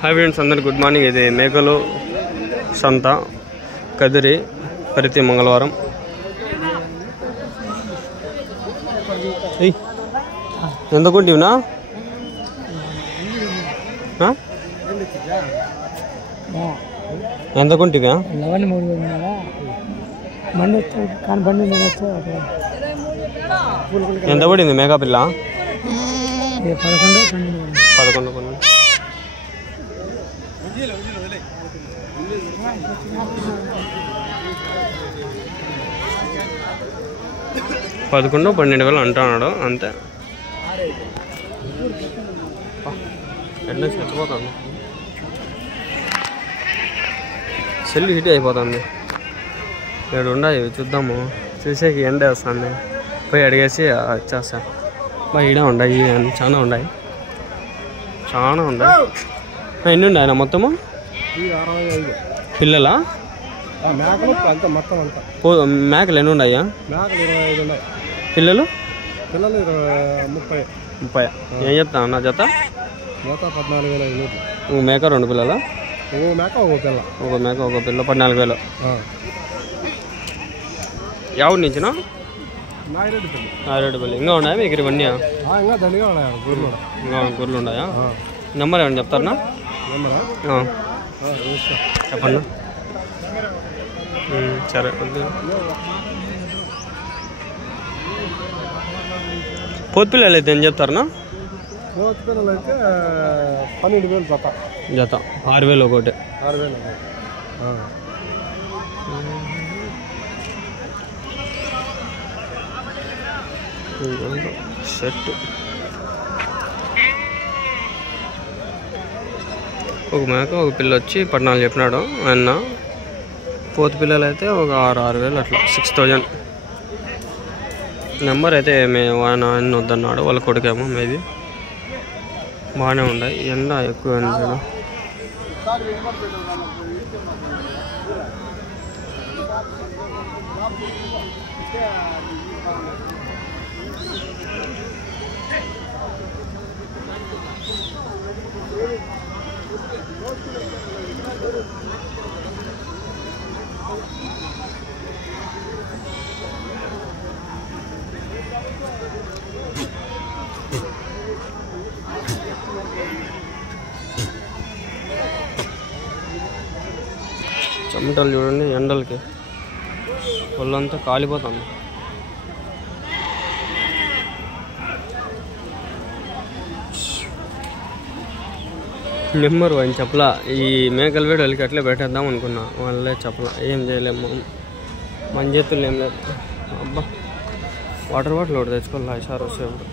Hi friends, అందరు good morning. ఇది మేకలు సంత కదిరి ప్రతి మంగళవారం. ఎంత కొంటివినా? ఎంత కొంటివా? ఎంత పడింది మేకా పిల్ల? 11. పదకొండు 12,000 అంటున్నాడు అంతే. ఎండ చచ్చిపోతుంది, సెల్ హీట్ అయిపోతుంది. ఇక్కడ ఉన్నాయి చూద్దాము. చూసేకి ఎండ వస్తుంది, పోయి అడిగేసి వచ్చేస్తా. ఈడ ఉన్నాయి, చాలా ఉన్నాయి. ఎన్ని ఉన్నాయి మొత్తము పిల్లలా? మేకలు ఎన్ని ఉన్నాయా? పిల్లలు 30. ఏం చెప్తా అన్న జత? 14,500. మేక 2 పిల్లలా? ఒక మేక ఒక పిల్ల 14,000. ఎవరి నుంచినా? నాయుడుపల్లి. ఇంకా ఉన్నాయా మీకు ఇవన్నీ? ఇంకా గుర్లు ఉన్నాయా? నెంబర్ ఏమన్నా చెప్తారా? చెప్పండి. సరే. పోతు పిల్లలు అయితే ఏం చెప్తారనా? పోతు పిల్లలు అయితే 12,000 జత. 6,000 ఒకటి. 6,000. షర్ట్ ఒక మేక ఒక పిల్ల వచ్చి 14 చెప్పినాడు ఆయన. పోతు పిల్లలు అయితే ఒక 6,000 అట్లా 6,000. నెంబర్ అయితే ఆయన వద్దన్నాడు, వాళ్ళ కొడుకేమో మేబీ. బాగానే ఉన్నాయి. ఎండ ఎక్కువ చూడ. చెమటలు చూడండి, ఎండలకి ఒళ్ళంతా కాలిపోతుంది. నెంబరు ఆయన చెప్పలా. ఈ మేకల వీడియోలకి అట్లే పెట్టేద్దాం అనుకున్నా, వాళ్ళే చెప్పలా. ఏం చేయలేము, మన చేతుల్లో ఏం లేదు. అబ్బా, వాటర్ బాటిల్ ఒకటి తెచ్చుకోవాలి సార్ వచ్చేప్పుడు.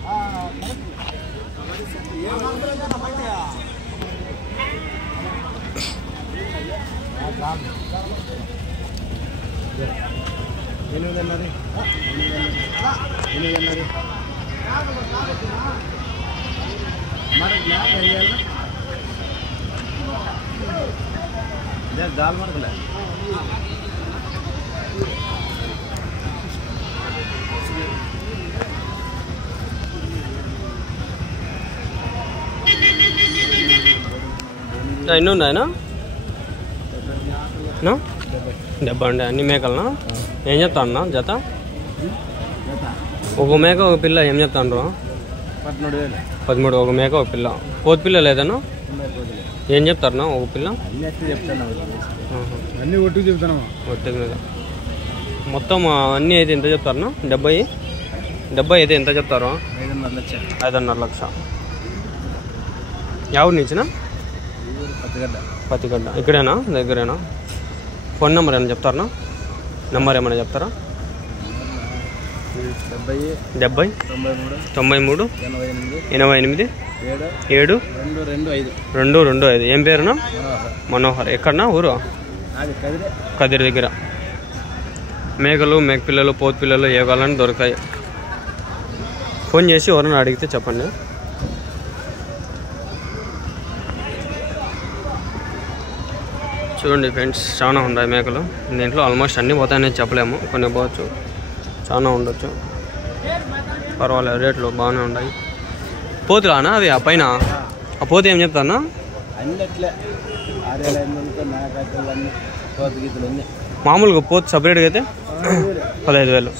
ఎన్ని ఉన్నాయనా? 70 అండి. అన్ని మేకలనా? ఏం చెప్తాను జత? ఒక మేక ఒక పిల్ల ఏం చెప్తాను? 13. ఒక మేక ఒక పిల్ల. పోతు పిల్ల లేదన్నా? ఏం చెప్తారన్నా ఒక పిల్ల? అన్నీ ఒట్టుకు చెప్తాను. ఒట్టుకు మీద మొత్తం అన్నీ అయితే ఎంత చెప్తారన్నా? 70 అయితే ఎంత చెప్తారు? 5,500 లక్ష. ఎవరి నుంచినా? పత్తిగడ్డ. ఇక్కడేనా, దగ్గరేనా? ఫోన్ నెంబర్ ఏమైనా చెప్తారా? నెంబర్ ఏమైనా చెప్తారా? 70 93 88 7 225. ఏం పేరునా? మనోహర్. ఎక్కడనా ఊరు? కదిరి దగ్గర. మేకలు, మేక పిల్లలు, పోతు పిల్లలు ఏ కావాలని దొరుకుతాయి. ఫోన్ చేసి ఎవరైనా అడిగితే చెప్పండి. చూడండి ఫ్రెండ్స్, చాలా ఉన్నాయి మేకలు. దీంట్లో ఆల్మోస్ట్ అన్నీ పోతాయని చెప్పలేము, కొన్ని పోవచ్చు, చాలా ఉండొచ్చు. పర్వాలేదు, రేట్లు బాగానే ఉన్నాయి. పోతురానా అవి? ఆ పైన ఆ పోతే ఏం చెప్తానా? అన్నట్లే 6,500 మేకలు అన్నీ కోత గీతలు అన్నీ మామూలుగా పోతు సపరేట్గా అయితే 15,000.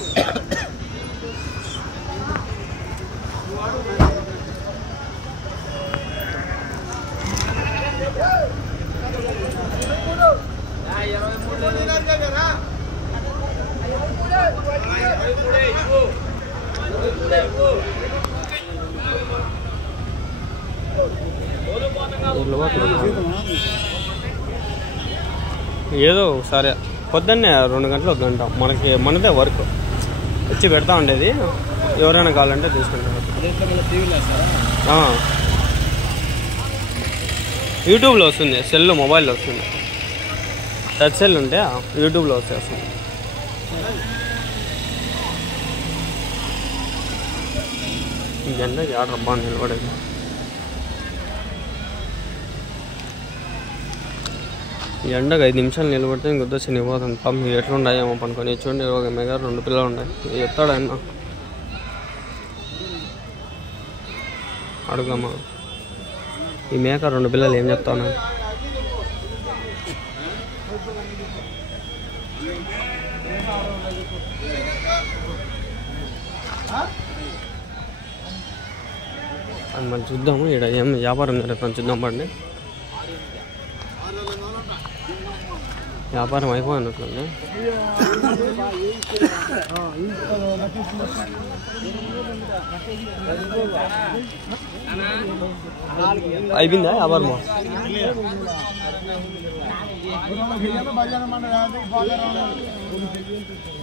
ఏదో ఒకసారి పొద్దున్నే 2 గంటలు 1 గంట మనదే వర్క్ వచ్చి పెడతా ఉండేది. ఎవరైనా కావాలంటే తీసుకుంటారు. యూట్యూబ్లో వస్తుంది, సెల్ మొబైల్లో వస్తుంది. టచ్ సెల్ ఉంటే యూట్యూబ్లో వస్తుంది. ఈ ఎండకి ఆర్డర్ బాగా నిలబడేది. ఈ ఎండకు 5 నిమిషాలు నిలబడితే ఇంకొద్దు నిపోతుంది. పాపం ఎట్లుండాయేమో పనుకొని చూడండి. ఒక మెగా 2 పిల్లలు ఉన్నాయి. చెప్తాడు ఆయన, అడుగుదామా ఈ మేక 2 పిల్లలు ఏం చెప్తాను. అది మనం చూద్దాము. ఇక్కడ ఏం వ్యాపారం జరుగుతుంది చూద్దాం. పండి వ్యాపారం అయిపోయినట్లుంది. అయిపోయిందా వ్యాపారము?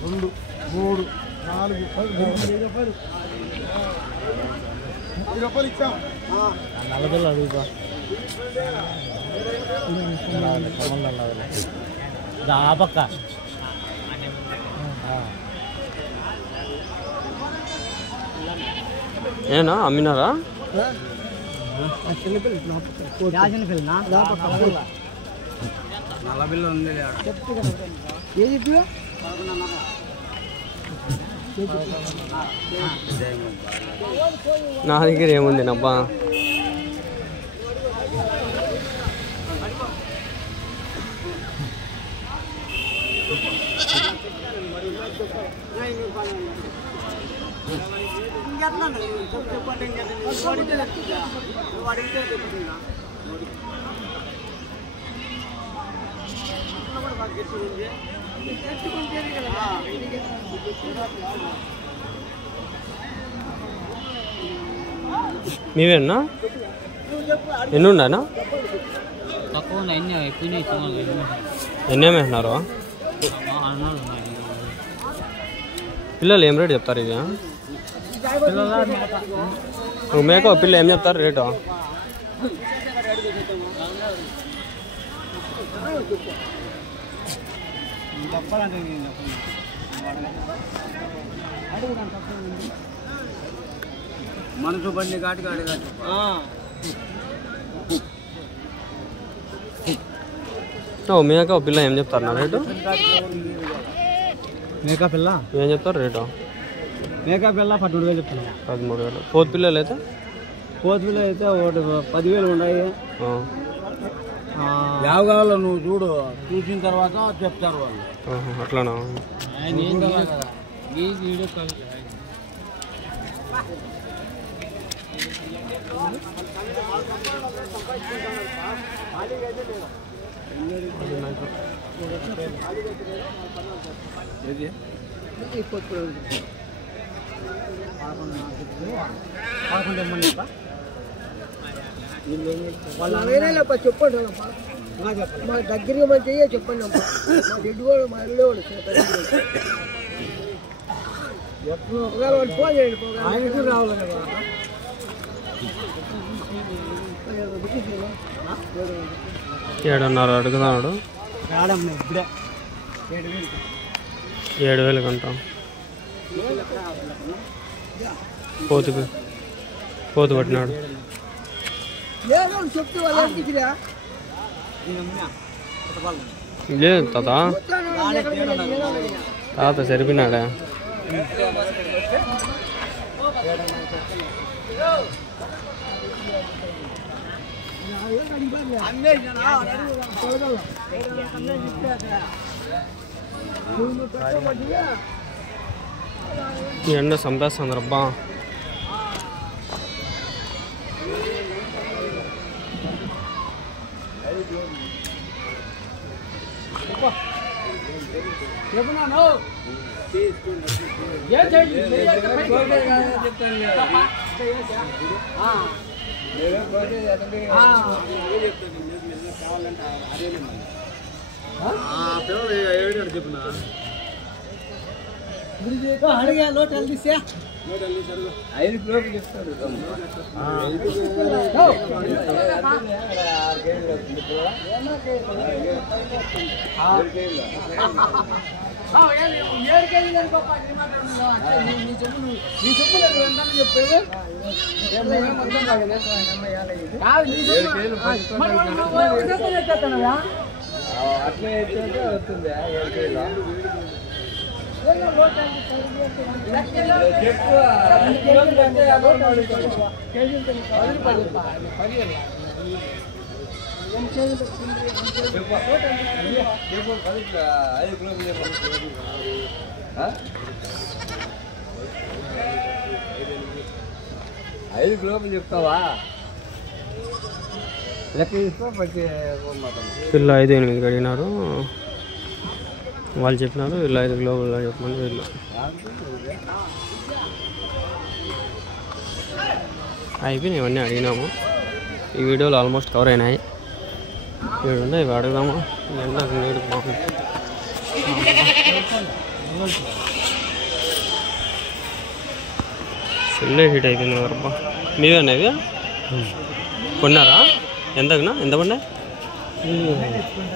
2, 3, 4, 10 ఇచ్చాం. 40 అడుగుతా పక్క ఏనా అమ్మినారా? నల్లబిల్ల ఉంది. నా దగ్గర ఏముంది నబ్బా? మీవేనా? ఎన్ని ఉన్నాయనా? ఎన్నేమేస్తున్నారు? పిల్లలు ఏం రేటు చెప్తారు? ఇవి మేక పిల్ల ఏం చెప్తారు రేటు? మనసు బండి కాటి మేక పిల్ల ఏం చెప్తారు నా రేటు? మేకా పిల్ల ఏం చెప్తారు రేటు? మేకా పిల్ల 13,000 చెప్తున్నాం. 13,000. పోతు పిల్లలు అయితే? పోతు పిల్లలు అయితే 10,000 ఉన్నాయి. యావ కావాలో నువ్వు చూడు, చూసిన తర్వాత చెప్తారు వాళ్ళు. అట్లానా? చెప్పండి మా దగ్గర మంచి చెప్పండి. మా రెడ్డి కూడా మా ఇల్లు వాళ్ళు ఫోన్ చేయండి. ఆయన రావాలి కదా. 7,500 అడుగుతున్నాడు. 7,000 కొంటాం. పోతు పట్టినాడు. లేదు తాత సరిపోయినాడా? ఈ ఎండ చంపేస్తుంది రబ్బా. అడిగా లోటు తీసా 5 కిలోలు చెప్తాడు. అట్లే వస్తుంది 7 కేజీలు. ఐదు కిలోలు చెప్తావా? లెక్క తీసుకో. వీళ్ళు 5-8 అడిగినారు, వాళ్ళు చెప్పినారు. వీళ్ళు 5 కిలోలు చెప్పమని వీళ్ళు అయిపోయినాయి. ఇవన్నీ అడిగినాము. ఈ వీడియోలో ఆల్మోస్ట్ కవర్ అయినాయి. ఇవి ఉన్నాయి, ఇవి అడుగుదాము. ఎండకు నీడు బాగుంది. సెల్లే హీట్ అయిపోయింది వరబ్బా. మీవేనా ఇవి? కొన్నారా? ఎంతకునా? ఎంత పడినాయి?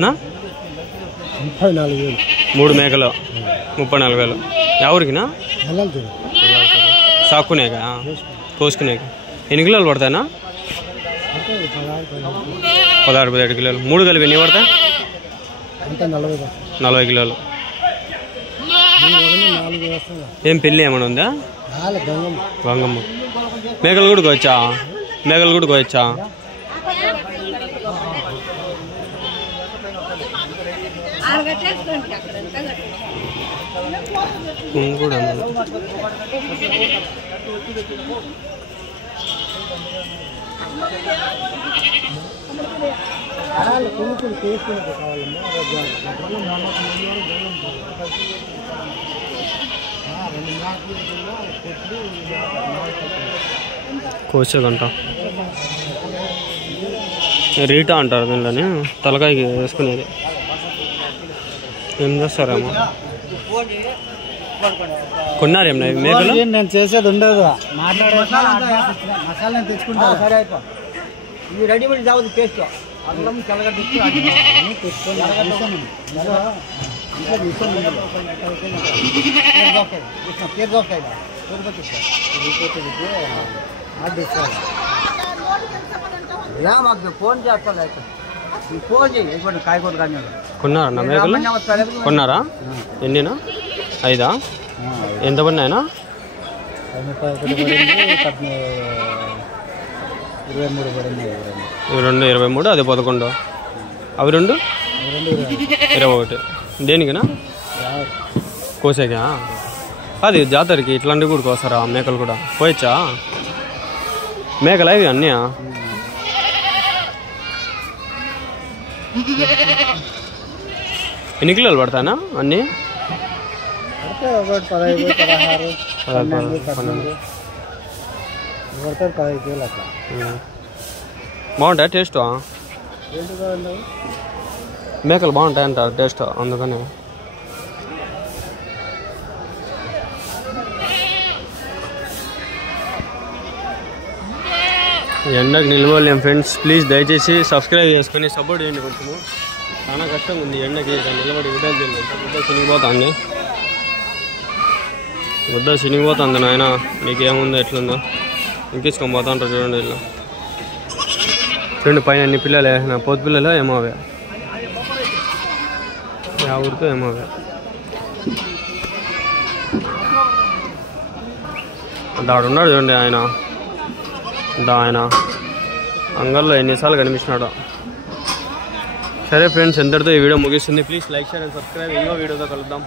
34,000. 3 మేకలు 34,000. ఎవరికినా? సాక్కునేకా, కోసుకునేక. ఎన్ని కిలోలు పడతాయినా? 16-17 కిలోలు. 3 కలిపి ఎన్ని పడతాయి? 40 కిలోలు. ఏం పెళ్ళి ఏమైనా ఉందా? గంగమ్మ. మేకలు కూడా కోయచ్చా? మేకలు కూడా కోయచ్చా? కూడా కోసేదంట. రీటా అంటారు దీనిలోని, తలకాయకి వేసుకునేది. ఏం చేస్తారేమో. కొన్నారేమన్నా మేకలు? నేను చేసేది ఉండదు, మసాలా తెచ్చుకుంటా. సరే అయిపో. ఇవి రెడీమేడ్ కావద్దు. పేస్ట్ అల్లం తెల్లగడ్డ మాకు ఫోన్ చేస్తాను. ఫోన్ చేయి. కాయకూర కానీ కొన్నారన్నా మేకలు? కొన్నారా? ఎన్నినా? 5? ఎంత పడినాయనా? 23 పడింది. 23, అది 11. అవి 2 21. దేనికినా? కోసేకా? అది జాతరకి ఇట్లాంటివి కూడా కోసారా? మేకలు కూడా కోయచ్చా? మేకలు అవి అన్నీ ఎన్ని కిలోలు పడతానా? అన్నీ 15, 16, 12 15 కిలోలు అట్లా. బాగుంటాయి టేస్ట్? మేకలు బాగుంటాయి అంటారు టేస్ట్, అందుకని. ఎండకు నిలవలేం ఫ్రెండ్స్. ప్లీజ్ దయచేసి సబ్స్క్రైబ్ చేసుకొని సపోర్ట్ చేయండి. కొంచెము చాలా కష్టంగా ఉంది ఎండకి. నిలబడి విడాలు చేయండి. ముద్ద చినిగిపోతుంది, ముద్ద చినిగిపోతుంది నాయన. మీకేముందో ఎట్లుందో ఇంకేసుకొని పోతా ఉంటారు చూడండి. వీళ్ళు చూడండి పైన అన్ని పిల్లలే, నా పోతు పిల్లలు ఏమో అవే, ఆ ఊరితో ఏమో అవే. దాడున్నాడు చూడండి ఆయన. ఆయన అంగల్లో ఎన్నిసార్లు కనిపించినాడో. సరే ఫ్రెండ్స్, ఎంతటితో ఈ వీడియో ముగిస్తుంది. Please like, share and subscribe. ఇంకో వీడియోతో కలుద్దాం.